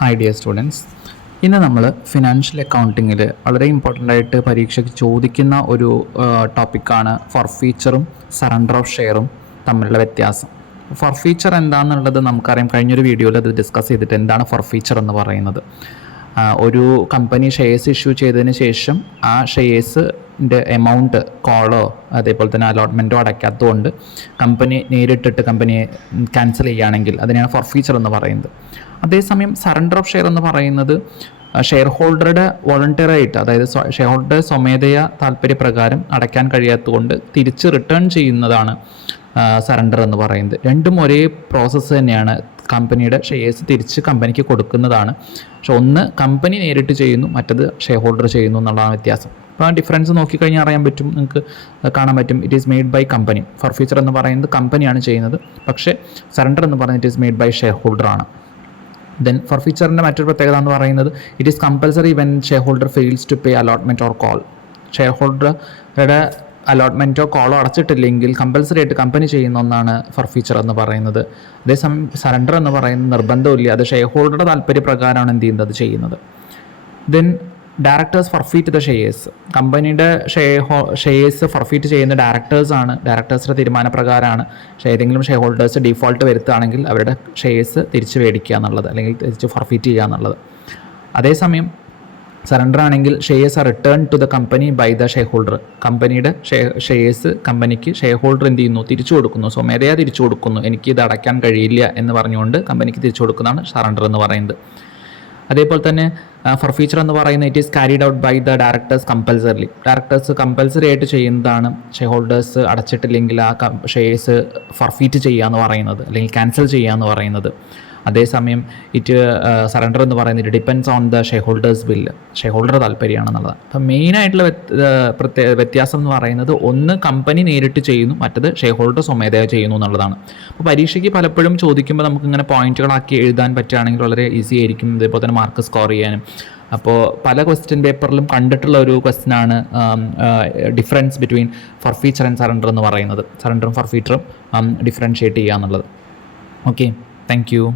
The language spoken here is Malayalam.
ഹായ് ഡിയർ സ്റ്റുഡൻസ്, ഇന്ന് നമ്മൾ ഫിനാൻഷ്യൽ അക്കൗണ്ടിങ്ങിൽ വളരെ ഇമ്പോർട്ടൻ്റ് ആയിട്ട് പരീക്ഷയ്ക്ക് ചോദിക്കുന്ന ഒരു ടോപ്പിക്കാണ് ഫർഫീച്ചറും സറണ്ടർ ഓഫ് ഷെയറും തമ്മിലുള്ള വ്യത്യാസം. ഫർഫീച്ചർ എന്താണെന്നുള്ളത് നമുക്കറിയാം. കഴിഞ്ഞൊരു വീഡിയോയിൽ അത് ഡിസ്കസ് ചെയ്തിട്ട് എന്താണ് ഫർഫീച്ചർ എന്ന് പറയുന്നത്. ഒരു കമ്പനി ഷെയർസ് ഇഷ്യൂ ചെയ്തതിന് ശേഷം ആ ഷെയർസിൻ്റെ എമൗണ്ട് കോളോ അതേപോലെ തന്നെ അലോട്ട്മെൻറ്റോ അടയ്ക്കാത്തതുകൊണ്ട് കമ്പനി നേരിട്ടിട്ട് കമ്പനിയെ ക്യാൻസൽ ചെയ്യുകയാണെങ്കിൽ അതിനെയാണ് ഫർഫീച്ചർ എന്ന് പറയുന്നത്. അതേസമയം സറണ്ടർ ഓഫ് ഷെയർ എന്ന് പറയുന്നത് ഷെയർ ഹോൾഡറുടെ വോളണ്ടറി ആയിട്ട്, അതായത് ഷെയർ ഹോൾഡർ സ്വമേധയാ താല്പര്യപ്രകാരം അടയ്ക്കാൻ കഴിയാത്തതുകൊണ്ട് തിരിച്ച് റിട്ടേൺ ചെയ്യുന്നതാണ് സറണ്ടർ എന്ന് പറയുന്നത്. രണ്ടും ഒരേ പ്രോസസ്സ് തന്നെയാണ്. കമ്പനിയുടെ ഷെയർസ് തിരിച്ച് കമ്പനിക്ക് കൊടുക്കുന്നതാണ്. പക്ഷെ ഒന്ന് കമ്പനി നേരിട്ട് ചെയ്യുന്നു, മറ്റത് ഷെയർ ഹോൾഡർ ചെയ്യുന്നു എന്നുള്ളതാണ് വ്യത്യാസം. അപ്പോൾ ആ ഡിഫറൻസ് നോക്കിക്കഴിഞ്ഞാൽ അറിയാൻ പറ്റും, നിങ്ങൾക്ക് കാണാൻ പറ്റും. It is made by company. Forfeiture എന്ന് പറയുന്നത് കമ്പനിയാണ് ചെയ്യുന്നത്, പക്ഷേ സറണ്ടർ എന്ന് പറയുന്നത് it is made by share ഹോൾഡറാണ്. ദെൻ ഫർഫീച്ചറിൻ്റെ മറ്റൊരു പ്രത്യേകത എന്ന് പറയുന്നത് it is compulsory when shareholder fails to pay allotment or call. Share ഹോൾഡറുടെ അലോട്ട്മെൻറ്റോ കോളോ അടച്ചിട്ടില്ലെങ്കിൽ കമ്പൽസറി ആയിട്ട് കമ്പനി ചെയ്യുന്ന ഒന്നാണ് ഫർഫീച്ചർ എന്ന് പറയുന്നത്. അതേസമയം സറണ്ടർ എന്ന് പറയുന്നത് നിർബന്ധമില്ല, അത് ഷെയർ ഹോൾഡറുടെ താല്പര്യപ്രകാരമാണ് എന്ത് ചെയ്യുന്നത്, അത് ചെയ്യുന്നത്. Then directors forfeit the shares. കമ്പനിയുടെ ഷെയർസ് ഫർഫീറ്റ് ചെയ്യുന്ന ഡയറക്ടേഴ്സാണ്. ഡയറക്ടേഴ്സിൻ്റെ തീരുമാനപ്രകാരമാണ്. ഏതെങ്കിലും ഷെയർ ഹോൾഡേഴ്സ് ഡിഫോൾട്ട് വരുത്തുകയാണെങ്കിൽ അവരുടെ ഷെയർസ് തിരിച്ച് മേടിക്കുക എന്നുള്ളത്, അല്ലെങ്കിൽ തിരിച്ച് ഫർഫീറ്റ് ചെയ്യുക എന്നുള്ളത്. അതേസമയം സറണ്ടർ ആണെങ്കിൽ shares are return to the company by the shareholder. കമ്പനിയുടെ ഷെയർസ് കമ്പനിക്ക് ഷെയർ ഹോൾഡർ എന്ത് ചെയ്യുന്നു, തിരിച്ചു കൊടുക്കുന്നു, സ്വമേധയാ തിരിച്ചു കൊടുക്കുന്നു. എനിക്ക് ഇത് അടയ്ക്കാൻ കഴിയില്ല എന്ന് പറഞ്ഞുകൊണ്ട് കമ്പനിക്ക് തിരിച്ചു കൊടുക്കുന്നതാണ് സറണ്ടർ എന്ന് പറയുന്നത്. അതേപോലെ തന്നെ ഫർഫീച്ചർ എന്ന് പറയുന്നത് it is carried out by the directors compulsorily. Directors compulsory ആയിട്ട് ചെയ്യുന്നതാണ് ഷെയർ ഹോൾഡേഴ്സ് അടച്ചിട്ടില്ലെങ്കിൽ ആ ഷെയർസ് ഫർഫീറ്റ് ചെയ്യുക എന്ന് പറയുന്നത്, അല്ലെങ്കിൽ ക്യാൻസൽ ചെയ്യുക എന്ന് പറയുന്നത്. അതേസമയം സറണ്ടർ എന്ന് പറയുന്നത് it depends on the shareholders will, shareholder താല്പര്യമാണെന്നുള്ളത്. അപ്പം മെയിനായിട്ടുള്ള വ്യത്യാസം എന്ന് പറയുന്നത് ഒന്ന് കമ്പനി നേരിട്ട് ചെയ്യുന്നു, മറ്റത് ഷെയർ ഹോൾഡർ സ്വമേധയാ ചെയ്യുന്നു എന്നുള്ളതാണ്. അപ്പോൾ പരീക്ഷയ്ക്ക് പലപ്പോഴും ചോദിക്കുമ്പോൾ നമുക്കിങ്ങനെ പോയിന്റുകളാക്കി എഴുതാൻ പറ്റുകയാണെങ്കിൽ വളരെ ഈസി ആയിരിക്കും. ഇതേപോലെ തന്നെ മാർക്ക് സ്കോർ ചെയ്യാനും. അപ്പോൾ പല ക്വസ്റ്റ്യൻ പേപ്പറിലും കണ്ടിട്ടുള്ള ഒരു ക്വസ്റ്റ്യനാണ് ഡിഫറൻസ് ബിറ്റ്വീൻ ഫർഫീച്ചർ ആൻഡ് സറണ്ടർ എന്ന് പറയുന്നത്. സറണ്ടറും ഫർഫീച്ചറും ഡിഫറൻഷിയേറ്റ് ചെയ്യുക എന്നുള്ളത്. Okay, thank you.